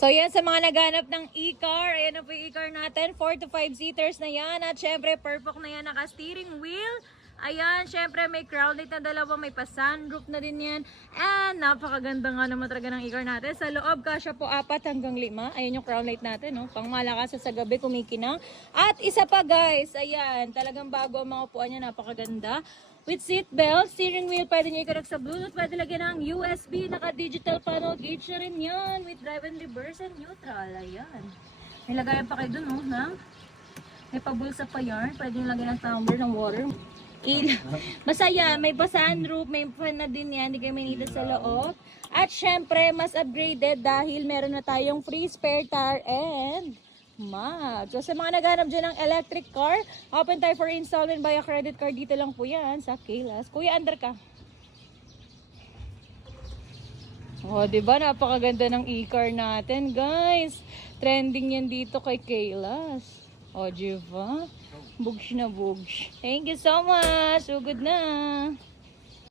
So yan sa mga naghanap ng e-car, ayan na po yung e-car natin, 4 to 5 seaters na yan. At syempre perfect na yan, naka-steering wheel. Ayan, syempre may crown light na dalawa, may pa-sunroof na din yan. And napakaganda nga naman talaga ng e-car natin. Sa loob, kasya po 4 hanggang 5. Ayan yung crown light natin, no? Pang malakas sa gabi, kumikinang. At isa pa guys, ayan, talagang bago ang mga upuan niya, napakaganda. With seat belt, steering wheel, pwede nyo i-connect sa Bluetooth, pwede lagyan ng USB, naka-digital panel gauge na rin yan. With drive and reverse and neutral, ayan. May lagayan pa kayo dun, no? May pabulsa pa yarn, pwede nyo lagyan ng tumbler ng water. Masaya, may pa-sunroof, may fan na din yan, hindi kayo mainita sa loob. At syempre, mas upgraded dahil meron na tayong free spare tire and mag. So sa mga naghanap dyan ng electric car, open tayo for installment via credit card. Dito lang po yan sa Kaylas. Kuya, under ka. Oh, diba? Napakaganda ng e-car natin, guys. Trending yan dito kay Kaylas. Oh, diba? Bugs na bugs. Thank you so much. So good na.